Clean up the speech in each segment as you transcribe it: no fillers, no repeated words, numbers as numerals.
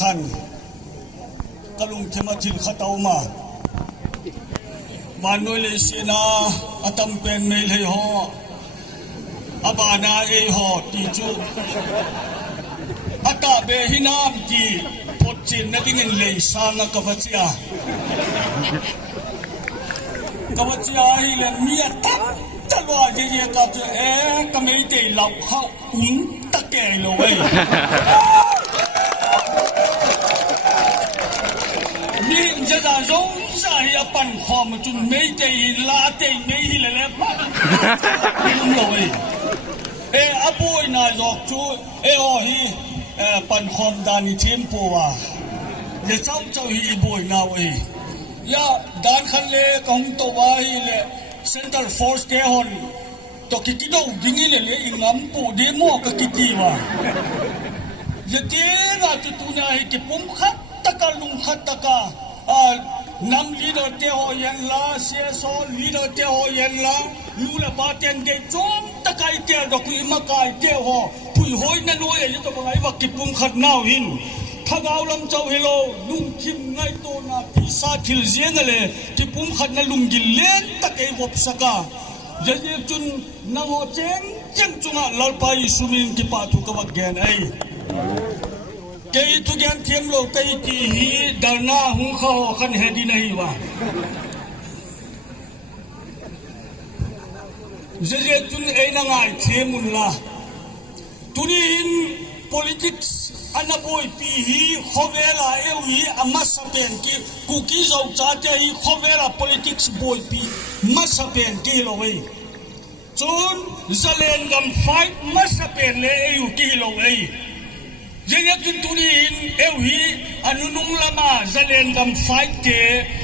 คันกลุงเทมาทิลขัดเอามาวันนู้นเลยสินะอาตมเป็นไม่เลยฮออาบานาเอฮอตีจูอาตาเบหินามกีพดจินนัดเงินเลยสางกับวัชยากวัชยาฮิเลมีตักจัลวาเจียกับเอ๋ก็ไม่ได้เหล่าเขาตะแก่เลยนี่จะได้ร้องใจปั่นคอมจนไม่ได้ลาเต้ไม่เลยแล้วป่ะเลยอาบุยนายกจูโอ้ฮีปั่นคอมดานิเทมปัวเดี๋ยวเจ้าฮีบุยนาวียาด้านขันเล่ของตัวฮีเล่เซ็นเตอร์ฟอร์สเกฮอนตัวกิจดูดิ้งเลยอิงอัมปูเดโมกับกิจวะจะเจ้าก็จะตุนายที่ปุ่มขัดตะการลุงขัดตะการน้ำลีดเตะหอยันลาเสียโซลีดเตะหอยันลาลูละบาเตนเดจอมตะไคเตะดอกกุยมาไคเตะหอผู้หอยนั่นวยยังต้องไงว่ากิปุ่มขัดน่าวินถ้าเอาลำเจ้าเฮโลลุงคิมไงตัวน่ะพิซาทิลเซียงเลยกิปุ่มขัดนั่นลุงกิเลนตะไควบสกาจะเรียกจุนนางโอเจงจังจุงะลาไปสุมิงกิปาทุกวักแกนไอเกย์ทุกอย่างเทียมโลกเกย์ที่ฮีดานาหุงข้าวขันเฮดีนะฮีวะจะเรียกจุนเองง่ายเทียมุนละตุนีน politics อันนั้นบอยปีฮีขวเวลาเอวีอามาสเปนกีคุกกี้จะจัดฮีขวเวลา politics บอยปีมาสเปนกีโลเวจุนจะเล่นกันไฟมาสเปนเลยอยู่กีโลเวยังไงจุดตุนีนเอวีอนุนุงลามาจะเล่นกันไฟเต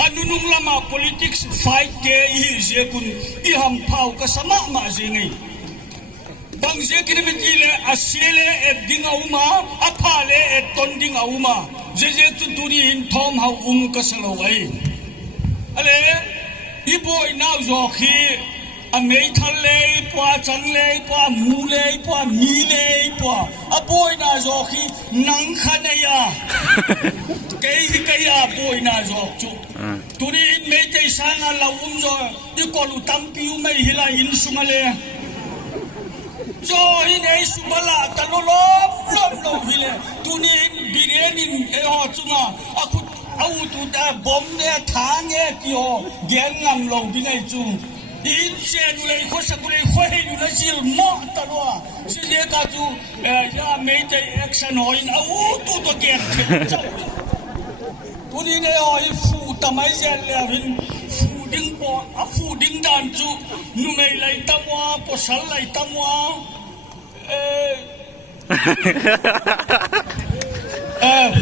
อนุนุงลามา politics ไฟเตอีเจคุนอีฮัมพาวก็สมัครมาเจนี่บางเจคิดไม่ดีเลยอาเซียเลยดิ้งเอามาอาพาเลยตนดิ้งเอามาเจจุดตุนีนทอมหาก็สโลว์ไออะไรอีบอยน่าจอกฮีอเมริกันเลยปัวจันเลยปัวมูเลยปัวมีเลยปัวอาบอยน่าจอกฮีนังขันยาเกย์เกย์บอยน่าจอกจุตุนีนไม่ใจสานเราจออีกคนตั้มพิวไม่ฮิลาอินสุมาเลยจอฮินไอสุมาลาตลอดลมฮิเลตุนีนบิเรนินเอฮอจุงาอาคุเอาตุดาบอมเนี่ยทางเอกิโอเกนงามลงบินไอจุงอินเชนเลยโคสกุเลยโคเฮยุนะจิลมอตลอดสิเลกาจูยาไม่ได้แอคชั่นหอยเอาตุตัวเกนตุนีนเอฮอฟูตาไม่เจนเลยวินฟูดิ้งปอฟูดิ้งดันจูนูไม่ไล่ตามว่าปอสัลไล่ตามว่า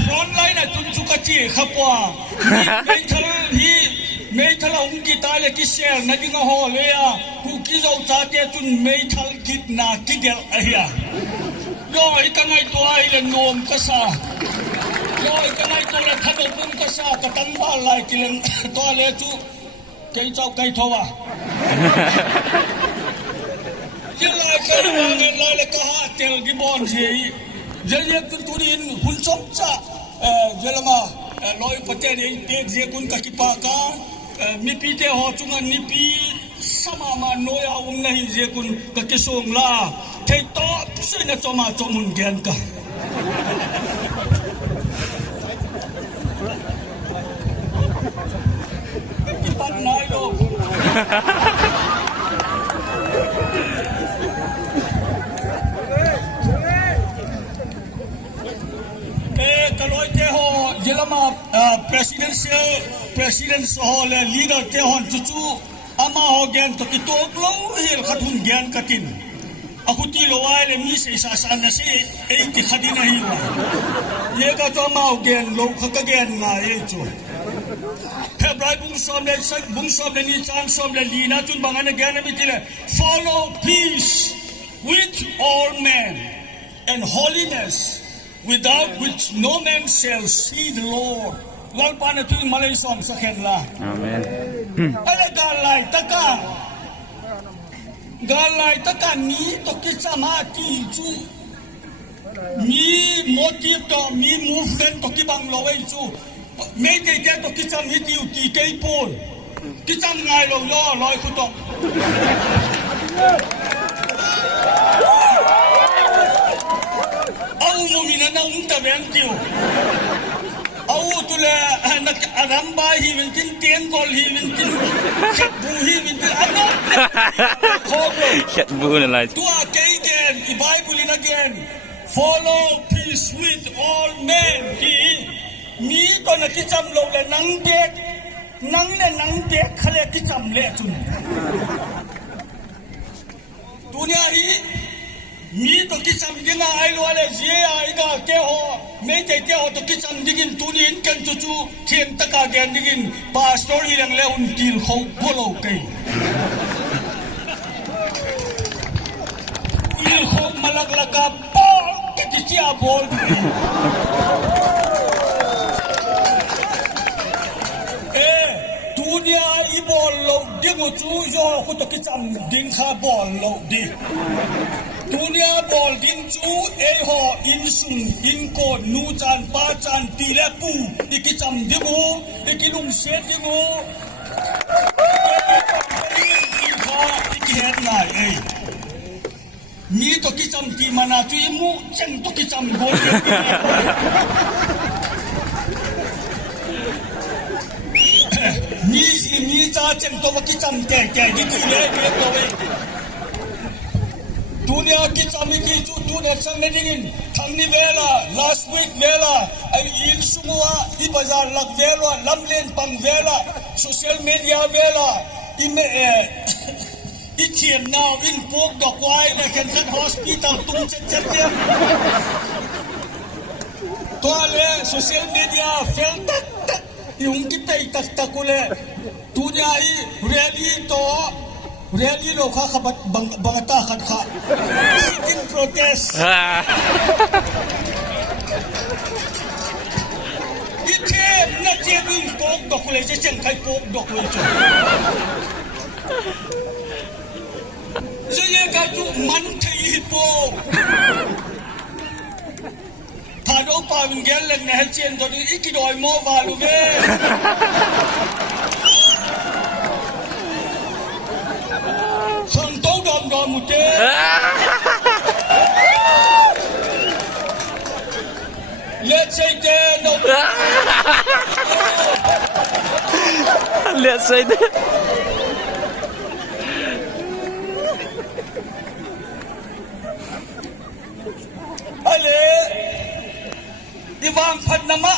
ฟรอนไลน์นะจุนจุกจีขับว่าไม่ทะเลที่ไม่ทะเลหุ่นกีตาร์เลยที่เชลนั่นก็ฮอลเลยอ่ะกูคิดเอาจัดเดียจุนไม่ทะเลกิดนาคิดเดียวไอ้ยาย่อยกันไงตัวไอ้เรื่องนวมก็ซาย่อยกันไงตัวละขนมก็ซากระตันบ้าไล่กินตัวเลี้ยจูเกย์เจ้าเกย์ทัวยังไงกันยังไงเลยก็หาเจลกิบอนสิจะเรียกตุนินหุ่นสมจ่าเจลมาลอยประเทศนี้เด็กเจ้าคุณกิปากามีปีเตหอจุงันมีปีสมามาโนยาอุ้งนี่เจ้าคุณกิส่งลาเทยต่อสิ่งนั้นจะมาจมุนเกียนกันปัญหาโลกkalau teho jelama presidential leader tehon cucu ama hogen to kitok lo hil khatun gian katin aku ti lo wai le mi se sa san na se e ti khadina hi wa ye ka to ma hogen lo khakagen na ye chu hebrai bung som le ni chan som le li na chun bangana gian mi ti le follow peace with all men and holiness without which no man shall see the Lord. Lal pa na tuwing Malayson sa Kenla. Amen. Ala galay taka ni to kisama ti ju มีโมทีฟต่อมีมูฟเมนต์ต่อกี่บังเราไว้จูไม่ได้แค่ต่อกี่จำให้ดิวตีเกย์ปูนกี่จำไงเราย่อลอยคุณต้องเอาโมมินาอุ้งตะเวนดิวเอาตัวเล่นักอารัมบาฮีมันกินเตียนกอลฮีมันกินขับบูฮีมันกินอันนั้นขับบูนั่นอะไรตัวเกย์เกนอีไบเบิลนั่นเกน follow peace with all men ที่มีตอนที่จำเราเลยนังเด็กนังเนี่ยนังเด็กเขาเรียกที่จำเละจุนตัวนี้มีตัวที่จำยังไงรู้อะไรเจ้าไอ้ก็แก่หัวไม่ใช่แก่หัวตัวที่จำดิ้งตัวนี้กันจู่ๆเขียนตะการแกนดิ้งพาสตอร์อีหลังเลี้ยงทีลเขาพลเอาเกย์อีเขามาลักลักบอลที่เจ้าบอลตัวนี้อีบอลเราดิ้งจู่ๆย่อคนตัวที่จำดิ้งข้าบอลเราดิ้งตัวนี้บอลดิ้งจู่เอหออินซุงอินโกนูจันปาจันตีเลปูอีกจำดิ้งอีกลุงเสียดิ้งอีกข้าอีกเห็นไงมีตัวที่จำที่มานาจุยมูเช่นตัวที่จำบอลมีจ้าเช่นตัวที่จำแก่ๆที่ตัวเล็กๆตัวเองตัวนี้ที่จำมีที่จุดตัวเนี่ยฉันไม่ได้ยินทั้งนี้เวลา last week เวลาไอ้ยินสมัวที่บาร์ลักเวลาลำเล่นปังเวลา social media เวลาที่เมื่อที่เขียนนาวอินพวกดอกไม้ในแคนซัสฮอสพิทอลตุ้งเจ็ดเนี่ยตัวเล่โซเชียลมีเดียเฟลตักyung kita itak ule tunya I rally to rally lo kakabat bangatakan ka sitting protest item na jebing pok dokule jecheng kai pok dokule cho zeye ka ju man thei poถ้าเราปาวิญญาณเล่นในเชียนตอนนี้อีกดอยมอวาลูเว่ส่งโต๊ะดอมมุเต้เล็ดใส่เต้นเลือดใส่เต้อะไรอีวางพันน้ำมา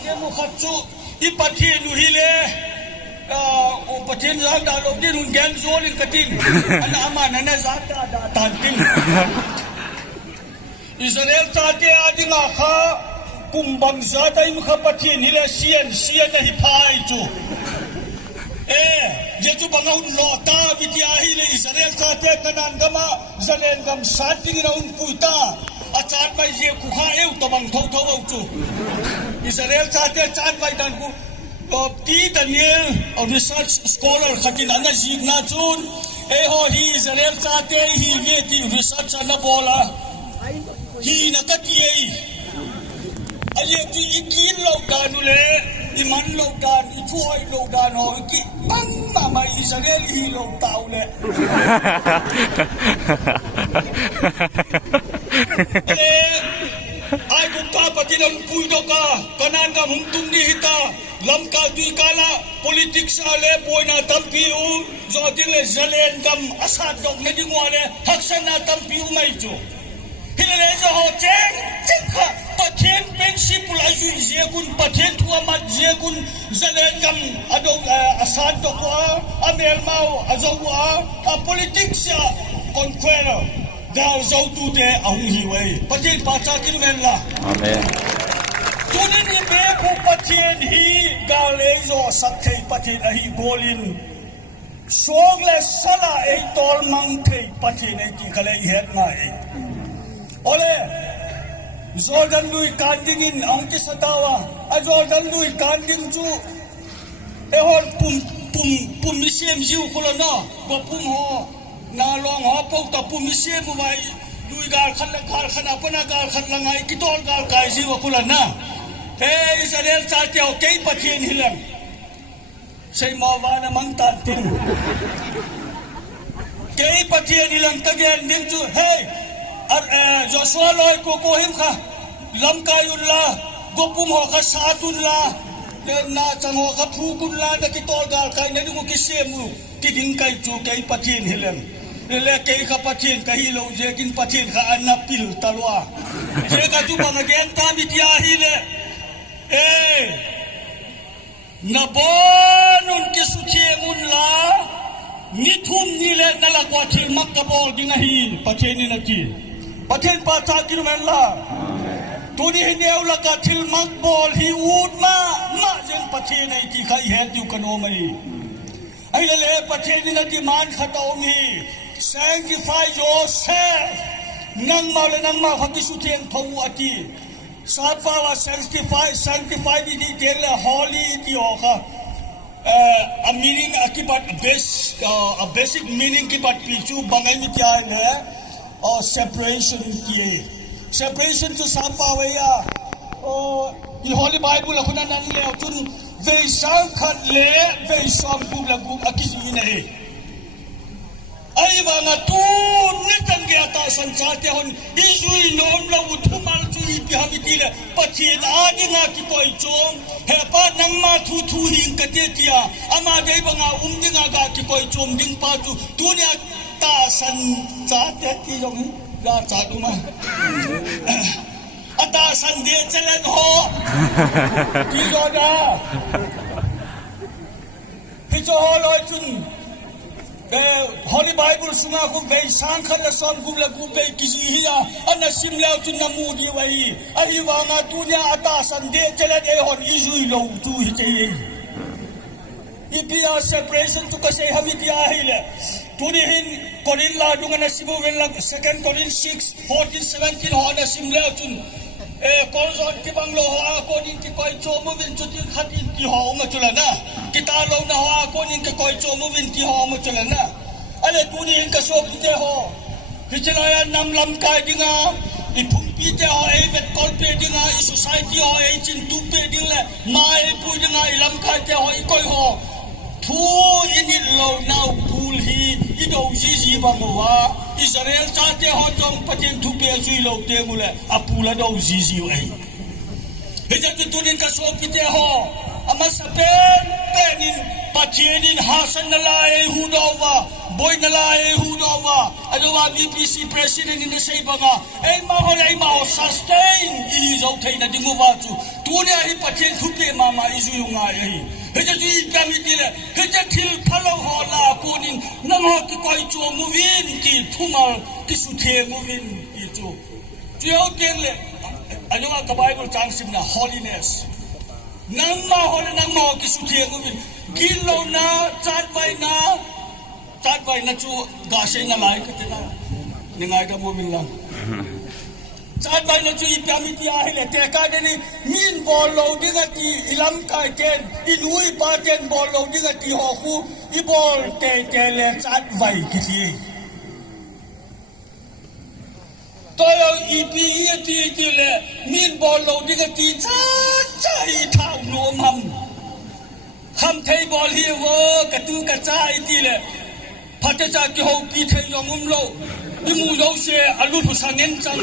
เจ้ามุขจูอีปะเทียนอยู่ฮิเลปะเทียนร้านดาวดินุนแกนโซลิงกตินอันนั้นอามานั่นร้านดาตันตินอิสราเอลชาติอาดิงาข้ากุมบังซาได้มุขปะเทียนฮิเลเซียนนะฮิพายจูเจ้าบังเอาหลอตาวิทยาฮิเลอิสราเอลชาติกันนั่นก็มาจะเล่นกับชาติที่เราอุนปุยตาอาจารย์ไปเยี่ยกูข้าตบังเท่าเอาจูอิสราเอลชาติอาจารย์ไปดันกูตีดันเนียลเอา research scholar ขัดินอันนั้นจีกนาจูนฮอฮีอิสราเอลชาติฮีเวที research อันนั้นบอละฮีนักที่ไอ้ที่อีกินโลกานุเลอีมันโลกาอีช่วยโลกาโนอีกิปังมาอิสราเอลฮีโลกาเลยไอ้บุกกาปฏินันปุยดกาkanan ka hungtung di hita lam ka dui kala politics ale boina tampiu zo dile zalen kam asad dok na dingwale haksana tampiu mai jo hilale zo ho cheng chekha pathen principle azu jegun pathen thuamat jegun zalen kam ado asad dok amel mau azwa a politics conqueror dao zau tu te ang hiway pathen pachakin men la amen tunin ni be ku pathen hi gale zo sathei pathen a hi bolin song le sala e tol mang thei pathen e ki kale het na e ole jordan lui kandingin ang ki sadawa a jordan lui kanding chu e hon pum mi sem jiu ko la na ko pum ho na long ho pok ta pum mi sem mai ดูการขันละการขณะพนักการขันละไงกิโตนการกายสิวกุลันนะเฮ้อิสราเอลชาติเอาเกี่ยปะเทียนฮิลันใช่มาวานะมังตันตินเกี่ยปะเทียนฮิลันตะเกียนดิ้งจูเฮ้จอสวาลอยโกโกหิมค่ะลำกายุนลากบุมหัวข้าสาตุนลาเดินนาจังหัวข้าพูกุนลานักกิโตนการกายนั่นดูกิเสมูที่ดิ้งไกจูเกี่ยปะเทียนฮิลันLelaki kapatid kahilo jekin patid ka anapil talwa. Jeka tu bangagen kami tiahile. Nabonun kisuciengun la nitum nile nalakwatil makabol dingahi pateni nati. Paten patakir menla. Tuni hineu lakatil makbol hi udma ma jen pateni iti kai het yu kanomai. Ay lele pateni nati man khataomi. Sanctify yourself. Nang maule nang ma hakisutien pau ati. Sapawa sanctify di dele holy ti oka. A meaning akibat a basic meaning kibat pichu bangai mitya le or separation ti. Separation to sapawa ya. Oh, the Holy Bible akuna nan le tun ve sankhat le ve sam gub la gub akisi ne. Ay mga tunitan kaya tasan sa atihon izui noon la utumal tu ipihamitila patin adi nga kikoy chong hepa nang matutuhin katetia ama day mga umdi nga ga kikoy chong ding patu tunya tasan sa atihon la sa duma atasan dia jalan ho kiyo na hito ho loy chun Holy Bible sunga ko vei sangkhat la som gumla gumbe kisihiya ana simlaw tu namudi wai ahi wanga tunya atasan de chelat e hon izui lo tu hitei ipia separation tu kasai hamitia hile tuni hin korin la dungana sibu wen la 2 Corinthians 6:14-17 hona simlaw tu konzon ki banglo ho ko nin ki koi chomu win chutin khatin ki ho ma chulana kitalo na ho ko nin ki koi chomu win ki ho ma chulana ale tuni hin ka so pite ho hichinaya nam lam kai dinga ipum pite ho e vet kol pe dinga I society ho e chin tu pe dinga mai pu dinga ilam kai te ho I koi ho thu init lo now pool hi ido zizi bangwa Israel chate ho jong patin thu pe zui lo te mule apula do zizi ai heja tunin ka so pite ho ama sapen penin patinin hasan nalae hudawa boy nalae hudawa adowa VPC president in the sebanga ei ma holai ma sustain I zo theina dinguwa chu tunia hi patin thu pe mama izu nga ai heja ju kami dile heja thil phalo hola kunin namo ki koi chu movin ki thumal ki suthe movin ki chu tio kenle anyoga ka Bible changsim na holiness nangma hol nangma ki suthe movin gilo na chatwai na chu gase na lai ka tena ningai da movin lang chatwai na chu ipamiti ahile te ka deni min bol lo dinga ti ilam kai ten inui pa ten bol lo dinga ti ho khu I bol te le chatwai ki ti toyo ipi ti le min bol lo dinga ti cha chai thau no mam ham thei bol hi wo ka tu ka chai ti le phate cha ki ho pi thei yongum lo I mu yo se alu thu sangen chang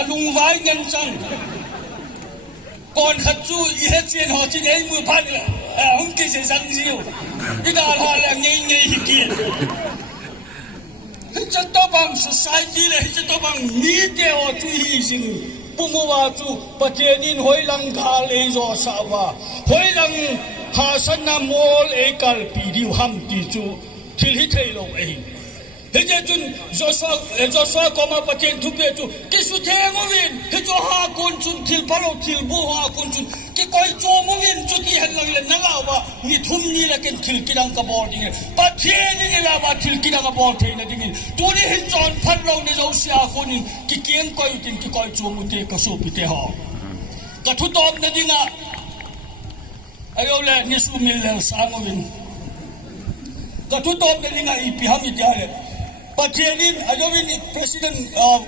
alung vai ngen chang kon khat chu I het chen ho chin ei mu phan la hum ki se sang jiu I da ho la ngei hi ki hit to bang society le hit to bang ni ke o chu hi sing pumowa chu patenin hoilang ga le zo sawa hoilang hasan na mol e kal pi diu ham ti chu thil hi thei lo ei heja chun Joshua koma paten thupe chu kisu themo win hejo ha kon chun thil palo thil bo ha kon chun ki koi chomo win chu ti helang le nalawa ni thum ni la ken thil kidang ka bor ding paten ni la ba thil kidang ka bor thein na ding tu ni hin chon phat lo ni Joshua kon ni ki kem koi tin ki koi chomo te ka so pite ho ka thu tom na dinga ayo le ni su mil le sa mo win ka thu tom na dinga I pi ham I ja le ประเทศนี้อาจจะเป็นประธาน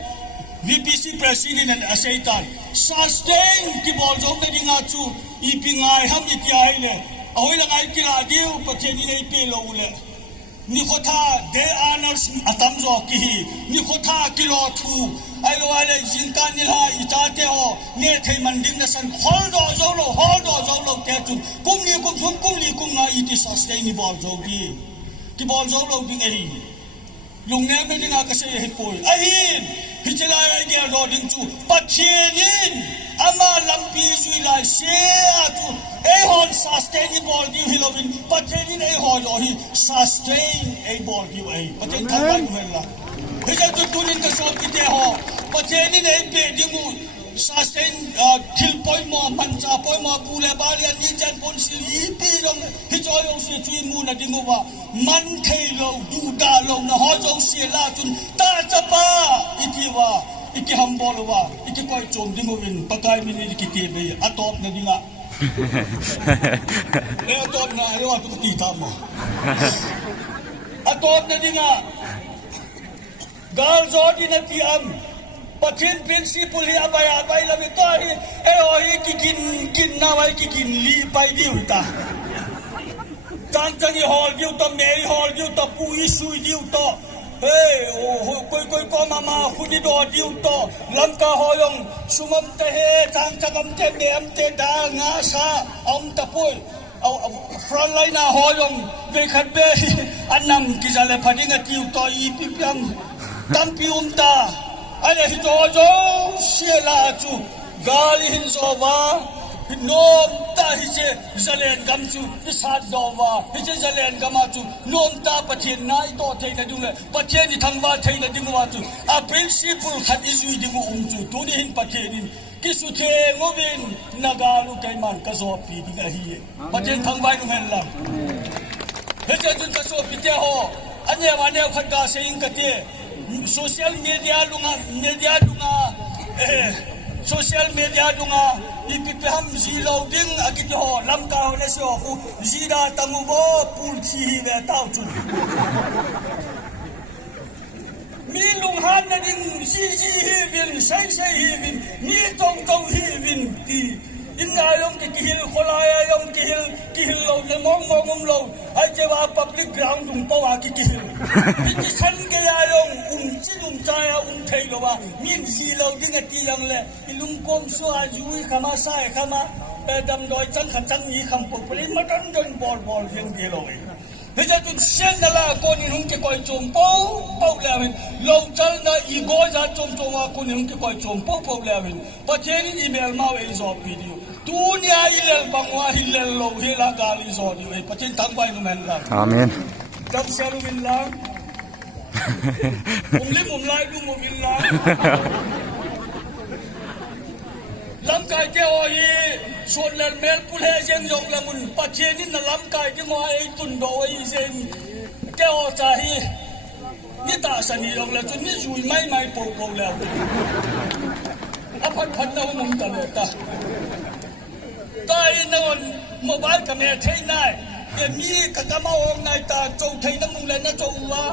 VPC President and Asaitan sustain ที่บอกจงในดิ่งอาจูอีพิงไงห้ามอีกอย่างเลยเอาไว้ละไงที่ลาเดียวประเทศนี้ในเปโลเลยนี่คนท่าเดอาร์นอลส์อัตมจอกฮีนี่คนท่ากิโลทูไอ้ละวันเลยจินตานิลาอิจาเตโอเนี่ยเทมันดิ่งนั่นสันฮอลดอโซโลฮอลดอโซโลเตจุกุมนี่กุมซุมกุมนี่กุมงาอีที่ sustain นี่บอกจงดีที่บอกจงเราดิ่งไอ้ลุงเนี่ยไม่ได้งากระเสียเหตุผลไอ้หินพิจารณาเดียวรอดึงจูปัจเจนินอามาลัมพีจุยไลเสียจูไอ้หอน sustainable ดิวฮิโลวินปัจเจนินไอ้หอนโอ้ย sustainable ดิวไอ้ปัจเจนทำไมไม่ล่ะพิจารณาตัวนี้ก็สอบกิเตหอปัจเจนินไอ้เบดิมูsustain ทิลปอยมามันจะปอยมาปูเลบาลีนี่จันปนสิลีปีลงฮิจอยองสิทุยมูนะดิมูว่ามันเทโลดูดาลงนะฮอจงเสียลาจุนตาจะป้าอิทิว่าอิกิฮัมบอลว่าอิกิคอยโจมดิมูวินปะกายมินิกิเตเบยอะตอบนะดิงะอะตอบนะเรียกว่าตุกตีตามมาอะตอบนะดิงะกาลจอดินะที่อัมประเทศเป็นสิปุริอาบายอาบายละมิตาฮีเอโอฮีกินนาไว้กินลีไปดิวตาจังจังฮอลดิวตาเมย์ฮอลดิวตาปูอิสุยดิวตาเฮ้โอ้โหคุยก็มาคุณดิโดดิวตาลำกาฮอยงสุมัมเตเฮจังจังเตเมมเตดางาซาอมตะปุยเอาฟรอนไลน์ฮอยงเวคัดเบอันนำกิจอะไรพันธุ์ดิวตาอีพิพิมตัมพิอุมตาอะไรที่โจโจเสียลาจูกาลิหินโซวาฮิโนมตาฮิเจเจเลนกัมจูฮิสัดโดวาฮิเจเจเลนกัมจูโนมตาปะเทนนายโตเทนดุเลปะเทนที่ทั้งว่าเทนดิงวาจูอาเป็นสิปุลขัดอิจุยดิงจูตัวนี้หินปะเทนินกิสุเทงวินนากาลุไกมันกะโซปีดิงะฮีปะเทนทั้งว่านุเมลลังฮิเจจุนกะโซปีเตโฮอันเนี้ยวันเนี้ยขัดกาเซอิงกะเตsocial media lunga social media lunga ipipiham zilo ding akit ho lamka ho na so ku zida tamu bo pul chi ve taw chun mi lung han na ding ji hi vin sai hi vin ni tong hi vin ti inna yong ki hil kholaya yong ki hil lo le mong lo ai che wa public ground dung to wa ki hil ki khan ke ya yong chin cha ya thei lo wa min ji lo ding ti yang le ilung kom so a ju khama sai khama dam doi chan khan chan ni kham pok pli ma don don bol yang de lo bây giờ chúng xem là con những cái coi trộm bao là mình lâu chân là ý gọi ra trộm à con những cái coi trộm bao là mình và thế nên email mau ấy rồi video tu nia email bằng hoa email lâu hay là gali rồi đi vậy và trên thằng quay nó mình là Amen. trong xe nó mình là mùng lại đúng một mình là lắm cái oiส่วนเล่นเมลผู้เล่นยังยงละมุนปัจเจนินน่ะล้ำกายที่มาไอ้ตุนโดไอ้เซนแก้วใจนี่ตาสนิยงละจนนี่จุยไม่โปแล้วพัดนะว่ามึงตะเลยตาตายนอนโมบายกับแม่เทนได้เดี๋ยวมีกะกะมาองนายตาโจเทน้ำมูเลนะโจว่า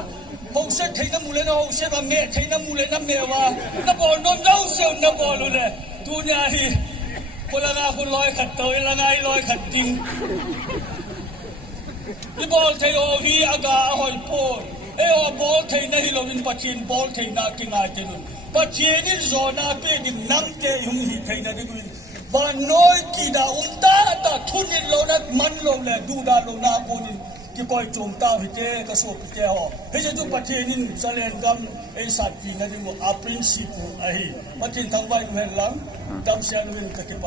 หงเสเทน้ำมูเลนะหงเสว่าแม่เทน้ำมูเลนะแม่ว่าน้ำบอลนนเจ้าเสียวน้ำบอลเลยตัวเนี่ยคนละงาคนลอยขัดเตยละไงลอยขัดจริงที่บอลเทโอวีอากาหอยโพเออบอลเทนฮิโลวินปัจจินบอลเทนากิงไอเทนุนปัจจินินโซนาเปดินนังเกยุงฮิเทนาดิกุนบานน้อยกีดาอุตาตาทุนินโลนักมันโลเลดูดาโลนาโกนินที่คอยโจมตาพิเจกระสอบพิเจหอเฮ้ยจุปัจจินินเสลียนกำไอสัตว์ปีนาดิกุอาปรินซิปูไอปัจจินทั้งวันเห็นหลังดำเสียนวินตะเก็บไป